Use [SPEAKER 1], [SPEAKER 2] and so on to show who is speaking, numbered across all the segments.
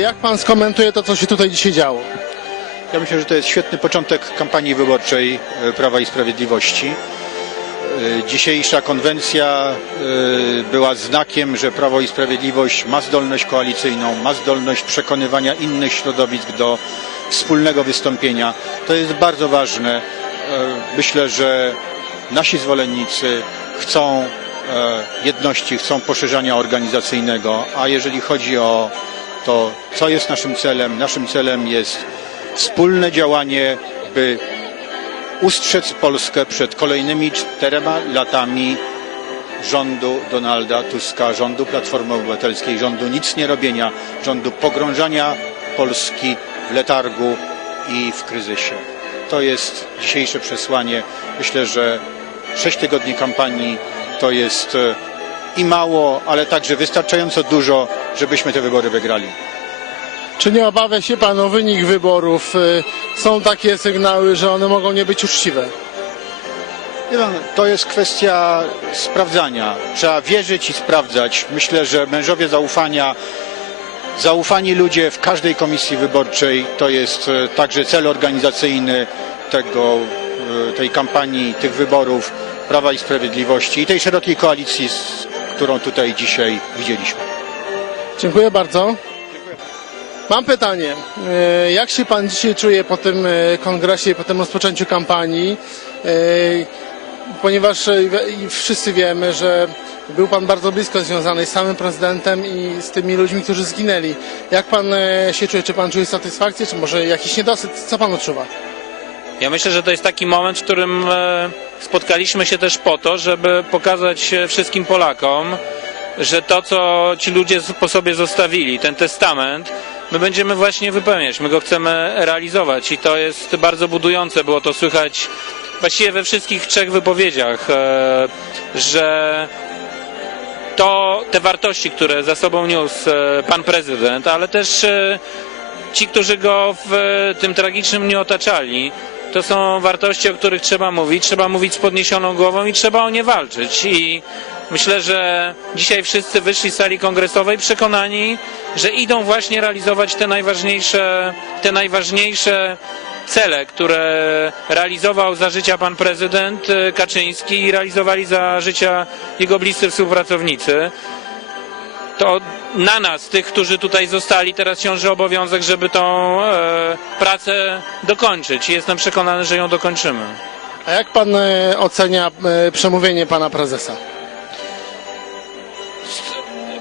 [SPEAKER 1] Jak pan skomentuje to, co się tutaj dzisiaj działo?
[SPEAKER 2] Ja myślę, że to jest świetny początek kampanii wyborczej e, Prawa i Sprawiedliwości. E, Dzisiejsza konwencja e, była znakiem, że Prawo i Sprawiedliwość ma zdolność koalicyjną, ma zdolność przekonywania innych środowisk do wspólnego wystąpienia. To jest bardzo ważne. Myślę, że nasi zwolennicy chcą jedności, chcą poszerzania organizacyjnego, a jeżeli chodzi o to, co jest naszym celem, naszym celem jest wspólne działanie, by ustrzec Polskę przed kolejnymi czterema latami rządu Donalda Tuska, rządu Platformy Obywatelskiej, rządu nic nie robienia, rządu pogrążania Polski w letargu i w kryzysie. To jest dzisiejsze przesłanie. Myślę, że sześć tygodni kampanii to jest e, i mało, ale także wystarczająco dużo, żebyśmy te wybory wygrali.
[SPEAKER 1] Czy nie obawia się pan o wynik wyborów? Y, Są takie sygnały, że one mogą nie być uczciwe.
[SPEAKER 2] Pan, to jest kwestia sprawdzania. Trzeba wierzyć i sprawdzać. Myślę, że mężowie zaufania, zaufani ludzie w każdej komisji wyborczej to jest e, także cel organizacyjny tego, e, tej kampanii, tych wyborów Prawa i Sprawiedliwości i tej szerokiej koalicji, z którą tutaj dzisiaj widzieliśmy.
[SPEAKER 1] Dziękuję bardzo. Mam pytanie. E, Jak się pan dzisiaj czuje po tym e, kongresie, po tym rozpoczęciu kampanii? E, Ponieważ wszyscy wiemy, że był pan bardzo blisko związany z samym prezydentem i z tymi ludźmi, którzy zginęli. Jak pan się czuje? Czy pan czuje satysfakcję, czy może jakiś niedosyt? Co pan odczuwa?
[SPEAKER 3] Ja myślę, że to jest taki moment, w którym e, spotkaliśmy się też po to, żeby pokazać e, wszystkim Polakom, że to, co ci ludzie po sobie zostawili, ten testament, my będziemy właśnie wypełniać, my go chcemy realizować i to jest bardzo budujące. Było to słychać właściwie we wszystkich trzech wypowiedziach, e, że to te wartości, które za sobą niósł pan prezydent, ale też ci, którzy go w tym tragicznym dniu otaczali, to są wartości, o których trzeba mówić, trzeba mówić z podniesioną głową i trzeba o nie walczyć. I myślę, że dzisiaj wszyscy wyszli z sali kongresowej przekonani, że idą właśnie realizować te najważniejsze, te najważniejsze cele, które realizował za życia pan prezydent e, Kaczyński i realizowali za życia jego bliscy współpracownicy to na nas, tych, którzy tutaj zostali, teraz ciąży obowiązek, żeby tą e, pracę dokończyć. Jestem przekonany, że ją dokończymy.
[SPEAKER 1] A jak pan e, ocenia e, przemówienie pana prezesa?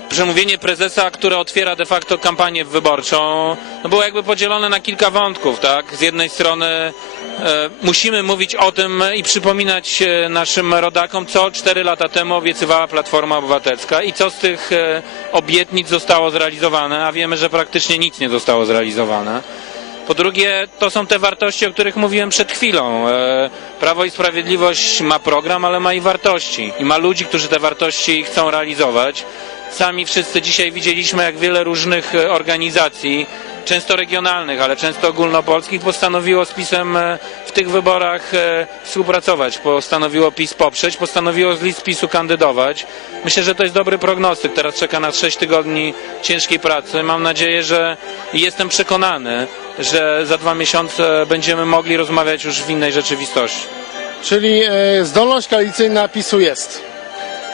[SPEAKER 3] Przemówienie prezesa, które otwiera de facto kampanię wyborczą, no było jakby podzielone na kilka wątków, tak? Z jednej strony e, musimy mówić o tym i przypominać e, naszym rodakom, co cztery lata temu obiecywała Platforma Obywatelska i co z tych e, obietnic zostało zrealizowane, a wiemy, że praktycznie nic nie zostało zrealizowane. Po drugie, to są te wartości, o których mówiłem przed chwilą. E, Prawo i Sprawiedliwość ma program, ale ma i wartości. I ma ludzi, którzy te wartości chcą realizować. Sami wszyscy dzisiaj widzieliśmy, jak wiele różnych e, organizacji, często regionalnych, ale często ogólnopolskich, postanowiło z PiSem e, w tych wyborach e, współpracować. Postanowiło PiS poprzeć, postanowiło z list PiSu kandydować. Myślę, że to jest dobry prognostyk. Teraz czeka nas 6 tygodni ciężkiej pracy. Mam nadzieję, że jestem przekonany, że za dwa miesiące będziemy mogli rozmawiać już w innej rzeczywistości.
[SPEAKER 1] Czyli zdolność koalicyjna PiSu jest.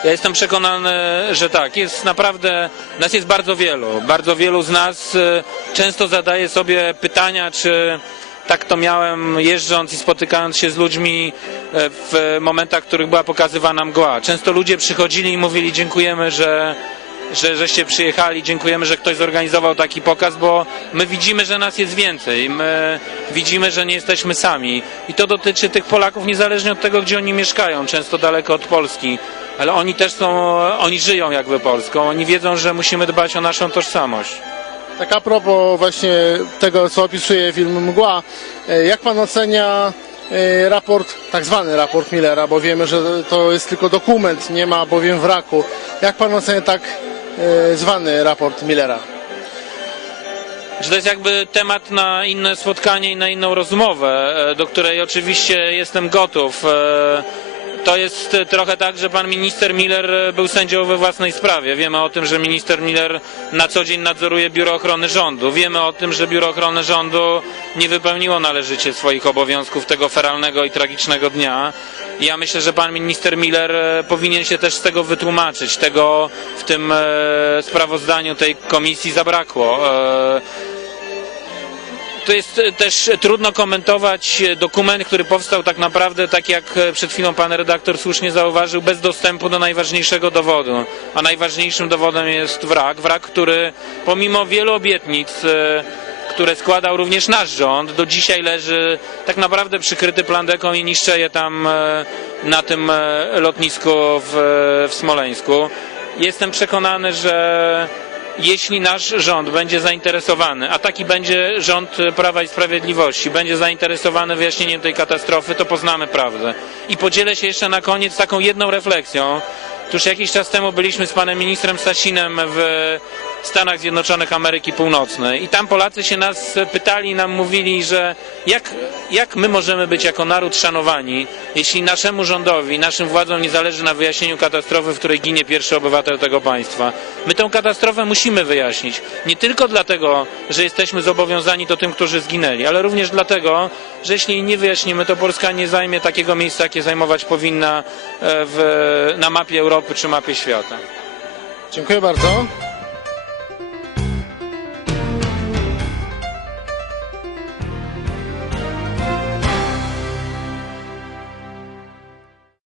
[SPEAKER 3] Ja jestem przekonany, że tak. Jest naprawdę, nas jest bardzo wielu. Bardzo wielu z nas e, często zadaje sobie pytania, czy tak to miałem jeżdżąc i spotykając się z ludźmi e, w momentach, w których była pokazywana mgła. Często ludzie przychodzili i mówili dziękujemy, że że, żeście przyjechali, dziękujemy, że ktoś zorganizował taki pokaz, bo my widzimy, że nas jest więcej, my widzimy, że nie jesteśmy sami i to dotyczy tych Polaków niezależnie od tego, gdzie oni mieszkają, często daleko od Polski, ale oni też są, oni żyją jakby Polską, oni wiedzą, że musimy dbać o naszą tożsamość.
[SPEAKER 1] Tak a propos właśnie tego, co opisuje film Mgła, e, jak pan ocenia e, raport, tak zwany raport Millera, bo wiemy, że to jest tylko dokument, nie ma bowiem wraku. Jak pan ocenia tak e, zwany raport Millera?
[SPEAKER 3] Że to jest jakby temat na inne spotkanie i na inną rozmowę, do której oczywiście jestem gotów. To jest e, trochę tak, że pan minister Miller e, był sędzią we własnej sprawie. Wiemy o tym, że minister Miller na co dzień nadzoruje Biuro Ochrony Rządu. Wiemy o tym, że Biuro Ochrony Rządu nie wypełniło należycie swoich obowiązków tego feralnego i tragicznego dnia. Ja myślę, że pan minister Miller e, powinien się też z tego wytłumaczyć. Tego w tym sprawozdaniu tej komisji zabrakło. To jest e, też trudno komentować e, dokument, który powstał tak naprawdę, tak jak e, przed chwilą pan redaktor słusznie zauważył, bez dostępu do najważniejszego dowodu. A najważniejszym dowodem jest wrak. Wrak, który pomimo wielu obietnic, które składał również nasz rząd, do dzisiaj leży tak naprawdę przykryty plandeką i niszczeje tam na tym lotnisku w, w Smoleńsku. Jestem przekonany, że jeśli nasz rząd będzie zainteresowany, a taki będzie rząd Prawa i Sprawiedliwości, będzie zainteresowany wyjaśnieniem tej katastrofy, to poznamy prawdę. I podzielę się jeszcze na koniec taką jedną refleksją. Tuż jakiś czas temu byliśmy z panem ministrem Sasinem w Stanach Zjednoczonych Ameryki Północnej i tam Polacy się nas pytali nam mówili, że jak, jak my możemy być jako naród szanowani, jeśli naszemu rządowi, naszym władzom nie zależy na wyjaśnieniu katastrofy, w której ginie pierwszy obywatel tego państwa. My tę katastrofę musimy wyjaśnić. Nie tylko dlatego, że jesteśmy zobowiązani to tym, którzy zginęli, ale również dlatego, że jeśli jej nie wyjaśnimy, to Polska nie zajmie takiego miejsca, jakie zajmować powinna e, w, na mapie Europy czy mapie świata.
[SPEAKER 1] Dziękuję bardzo.